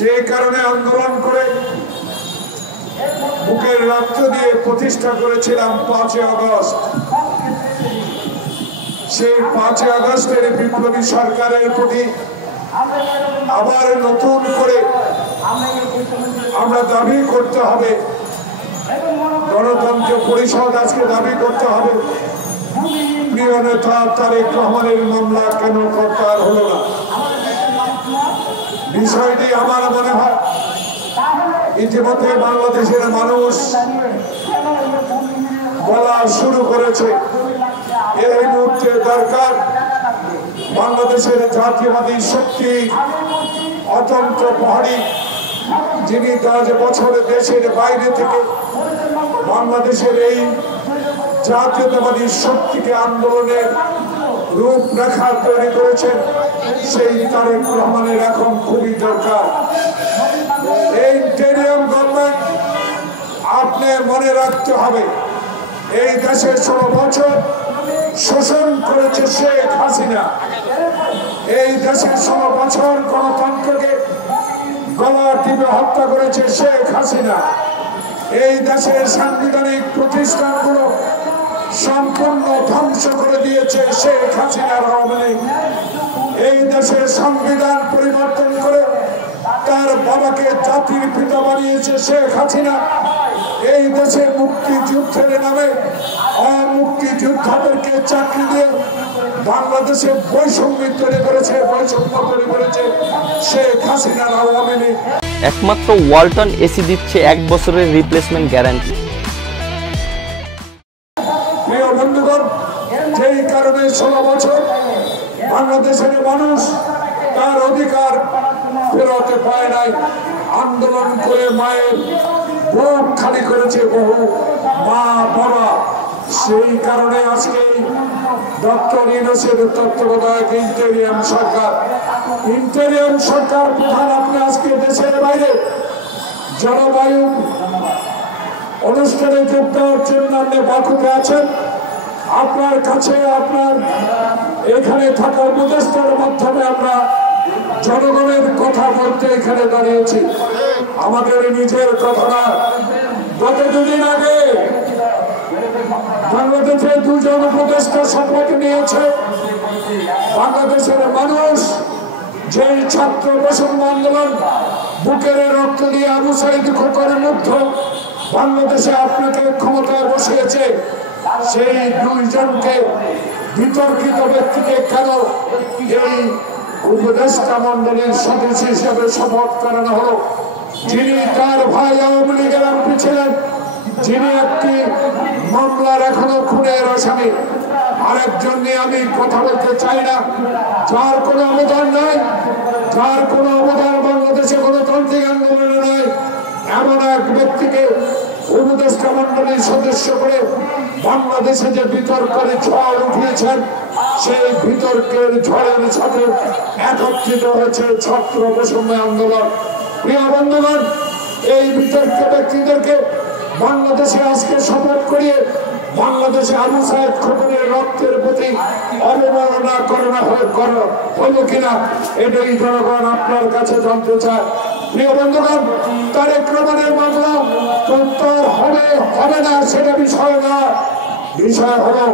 যে কারণে আন্দোলন করে বুকের রক্ত দিয়ে প্রতিষ্ঠা করেছিলাম 5ই আগস্ট। সেই 5ই আগস্টের বিপ্লবী সরকারের প্রতি আবার নতুন করে আমরা দাবি করতে হবে, গণতন্ত্র পরিষদ আজকে দাবি করতে হবে প্রিয় নেতা তারেক রহমানের মামলা কেন প্রত্যাহার হলো না। বিষয়টি আমার মনে হয় ইতিমধ্যে বাংলাদেশের মানুষ বলা শুরু করেছে। এই মুহূর্তে দরকার বাংলাদেশের জাতীয়বাদী শক্তি অতন্ত্র প্রহরী, যিনি 10 বছর দেশের বাইরে থেকে বাংলাদেশের এই জাতীয়তাবাদী শক্তিকে আন্দোলনের রূপরেখা তৈরি করেছেন, সেই তারেক রহমানের এখন খুবই দরকার। এই ইন্টেরিয়ম গভর্নমেন্ট আপনি মনে রাখতে হবে, এই দেশের 16 বছর শোষণ করেছে শেখ হাসিনা। এই দেশের 16 বছর গণতন্ত্রকে গলা টিপে হত্যা করেছে শেখ হাসিনা। এই দেশের সাংবিধানিক প্রতিষ্ঠানগুলো সম্পূর্ণ ধ্বংস করে দিয়েছে শেখ হাসিনার আওয়ামী লীগ। এই দেশের সংবিধান পরিবর্তন করে তার বাবাকে জাতির পিতা বানিয়েছে শেখ হাসিনা। এই দেশে মুক্তিযুদ্ধের নামে মুক্তিযোদ্ধাদেরকে চাকরি দিয়ে বাংলাদেশে বৈষম্য তৈরি করেছে শেখ হাসিনার আওয়ামী লীগ। একমাত্র ওয়ালটন এসি দিচ্ছে 1 বছরের রিপ্লেসমেন্ট গ্যারান্টি। প্রিয় বন্ধুগণ, যেই কারণে 16 বছর বাংলাদেশের মানুষ তার অধিকার ফেরাতে পায় নাই, আন্দোলন করে মায়ের বুক খালি করেছে বহু মা বাবা। সেই কারণে আজকে ডক্টর ইউনূসের তত্ত্বাবধায়ক ইন্টেরিয়ম সরকার প্রধান আপনি আজকে দেশের বাইরে জলবায়ু অনুষ্ঠানে যোগ দেওয়ার জন্য আপনি বাকুতে আছেন। আপনার কাছে আপনার এখানে থাকা উপদেষ্টার মাধ্যমে আমরা জনগণের কথা বলতে এখানে দাঁড়িয়েছি। আমাদের নিজের কথা না, গত 2 দিন আগে বাংলাদেশে 2 জন উপদেষ্টা শপথ নিয়েছে। বাংলাদেশের মানুষ যে ছাত্র বৈষম্য আন্দোলন বুকের রক্ত দিয়ে আবু সাঈদ খোকনের মুগ্ধ বাংলাদেশে আপনাকে ক্ষমতায় বসিয়েছে, সেই 2 জনকে বিতর্কিত ব্যক্তিকে কেন এই উপদেষ্টা মন্ডলীর সদস্য হিসেবে শপথ করানো হলো? যিনি তার ভাই আওয়ামী লীগের এমপি ছিলেন, যিনি একটি মামলার এখনো খুনের আসামি। আরেকজন নিয়ে আমি কথা বলতে চাই না, যার কোনো অবদান নাই, যার কোনো অবদান বাংলাদেশে গণতান্ত্রিক আন্দোলনে নাই, এমন এক ব্যক্তিকে উপদেষ্টা মন্ডলীর সদস্য করে বাংলাদেশে যে বিতর্কের ঝড় উঠিয়েছেন, সেই বিতর্কের ঝড়ের সাথে একত্রিত হয়েছে ছাত্র বৈষম্য আন্দোলন। প্রিয় বন্ধুগণ, এই বিতর্ক ব্যক্তিদেরকে বাংলাদেশে আজকে শপথ করিয়ে বাংলাদেশে আবু সাঈদ খোকনের রক্তের প্রতি অবমাননা হলো কিনা, এটাই জনগণ আপনার কাছে জানতে চায়। প্রিয় বন্ধুগণ, তারেক রহমানের মামলা প্রত্যাহার হবে না সেটা বিষয় না। বিষয় হলো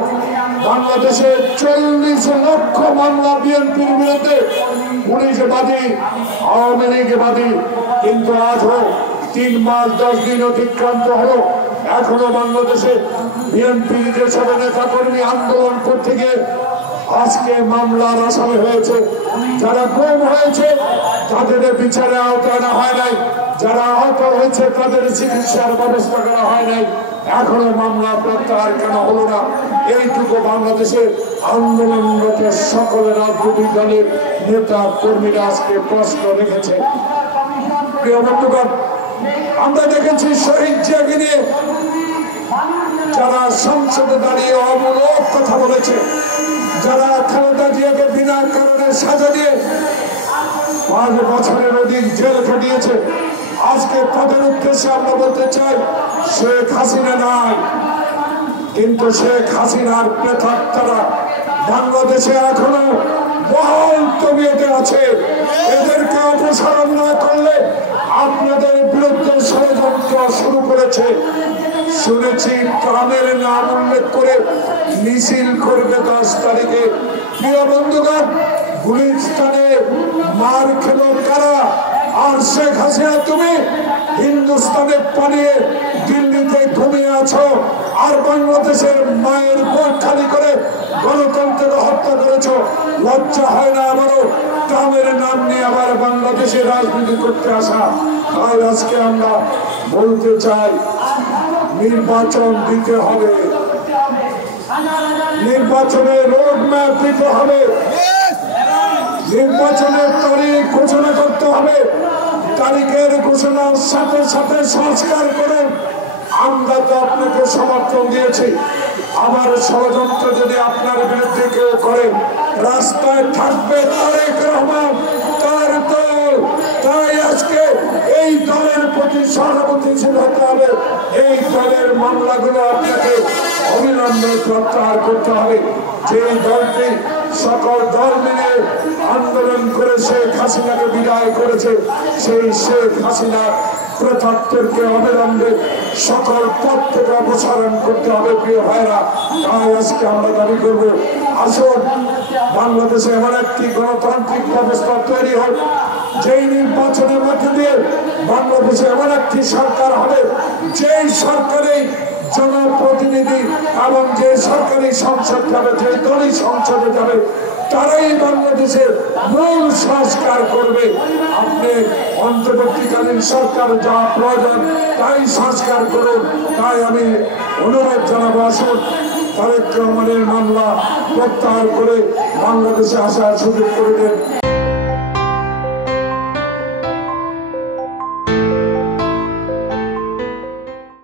বাংলাদেশে 40 লক্ষ মামলা বিএনপির বিরুদ্ধে, 19 বাদী, আওয়ামী লীগ বাদী, কিন্তু আজও 3 মাস 10 দিন অতিক্রান্ত হলো, এখনো বাংলাদেশে বিএনপির যেসব নেতা কর্মী আন্দোলন করতে গিয়ে আজকে মামলার আসামি হয়েছে। যারা গুম হয়েছে তাদের বিচারে আওতায় আনা হয় নাই, যারা আহত হয়েছে তাদের চিকিৎসার ব্যবস্থা করা হয় নাই। এখনো মামলা প্রত্যাহার কেন হলো না? এইটুকু বাংলাদেশের আন্দোলনরত সকল রাজনৈতিক দলের নেতা কর্মীরা আজকে প্রশ্ন রেখেছে। প্রিয় বন্ধুগণ, আমরা দেখেছি শহীদ জিয়াকে নিয়ে যারা সংসদে দাঁড়িয়ে অমূলক কথা বলেছে, যারা খালেদা জিয়াকে বিনা কারণে সাজা দিয়ে 5 বছরের অধিক জেল খাটিয়েছে, আজকে তাদের উদ্দেশ্যে আমরা বলতে চাই, শেখ হাসিনা নাই, কিন্তু শেখ হাসিনার প্রেতাত্মারা বাংলাদেশে এখনো বহাল তবিয়তে আছে। এদেরকে অপসারণ না করলে শুনেছি ট্রামের নাম উল্লেখ করে মিছিল করবে 10 তারিখে। প্রিয় বন্ধুগণ, গুলিস্তানে মার খেল কারা? আর শেখ হাসিনা তুমি হিন্দুস্তানে পালিয়ে দিল্লিতে ঘুমিয়ে আছো, আর বাংলাদেশের মায়ের বুক খালি করে গণতন্ত্রের হত্যা করেছো। লজ্জা হয় না আমারও ট্রামের নাম নিয়ে আবার বাংলাদেশে রাজনীতি করতে আসা? তাই আজকে আমরা বলতে চাই, নির্বাচন দিতে হবে, নির্বাচনের রোড ম্যাপ দিতে হবে, নির্বাচনের তারিখ ঘোষণা করতে হবে। তারিখের ঘোষণার সাথে সাথে সংস্কার করে আমরা তো আপনাকে সমর্থন দিয়েছি। আবার ষড়যন্ত্র যদি আপনার বিরুদ্ধে কেউ করে, রাস্তায় থাকবে তারেক রহমান, তার দল। তাই আজকে এই দলের প্রতি সহানুভূতিশীল হতে হবে। এই দলের মামলাগুলো আপনাকে অবিলম্বে প্রত্যাহার করতে হবে। যে দলটি সকল দল মিলে আন্দোলন করে শেখ হাসিনাকে বিদায় করেছে, সেই শেখ হাসিনার প্রতাপকে অবিলম্বে সকল পদ থেকে অপসারণ করতে হবে। প্রিয় ভাইরা, তাই আজকে আমরা দাবি করব, আসুন বাংলাদেশে এমন একটি গণতান্ত্রিক ব্যবস্থা তৈরি হোক, যেই নির্বাচনের মধ্যে দিয়ে বাংলাদেশে এমন একটি সরকার হবে, যেই সরকারে জনপ্রতিনিধি এবং যে সরকারি সংসদ যাবে, যে দলই সংসদে যাবে, তারাই বাংলাদেশের মূল সংস্কার করবে। আপনি অন্তর্বর্তীকালীন সরকার যা প্রয়োজন তাই সংস্কার করুন। তাই আমি অনুরোধ জানাবো, আসুন তারেক রহমানের মামলা প্রত্যাহার করে বাংলাদেশে আসার সুযোগ করে দেন।